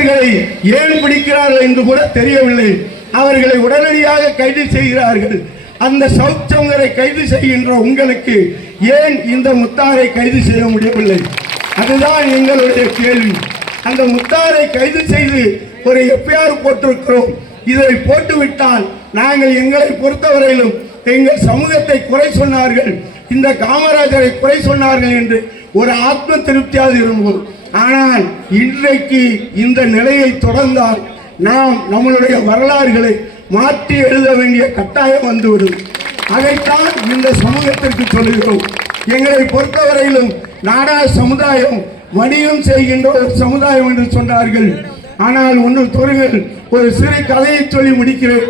அவர்களை ஏன் பிடிக்கிறார்கள் என்று கூட தெரியவில்லை. அவர்களை உடனடியாக கைது செய்கிறார்கள். அந்த சவுச்சங்கரை கைது செய்கின்ற உங்களுக்கு ஏன் இந்த முத்தாரை கைது செய்ய முடியவில்லை? அதுதான் எங்களுடைய கேள்வி. அந்த முத்தாரை கைது செய்து ஒரு எஃப்ஐஆர் போட்டிருக்கிறோம். இதை போட்டுவிட்டால் நாங்கள் எங்களை பொறுத்தவரையிலும் எங்கள் சமூகத்தை குறை சொன்னார்கள், இந்த காமராஜரை குறை சொன்னார்கள் என்று ஒரு ஆத்ம திருப்தியாக இருந்தோம். ஆனால் இன்றைக்கு இந்த நிலையை தொடர்ந்தால் நாம் நம்மளுடைய வரலாறுகளை மாற்றி எழுத வேண்டிய கட்டாயம் வந்துவிடும். அதைத்தான் இந்த சமூகத்திற்கு சொல்லுகிறோம். எங்களை பொறுத்தவரையிலும் நாடார் சமுதாயம் வணிகம் செய்கின்ற ஒரு சமுதாயம் என்று சொன்னார்கள். ஆனால் ஒன்று தொழுங்கள், ஒரு சிறு கதையை சொல்லி முடிக்கிறேன்.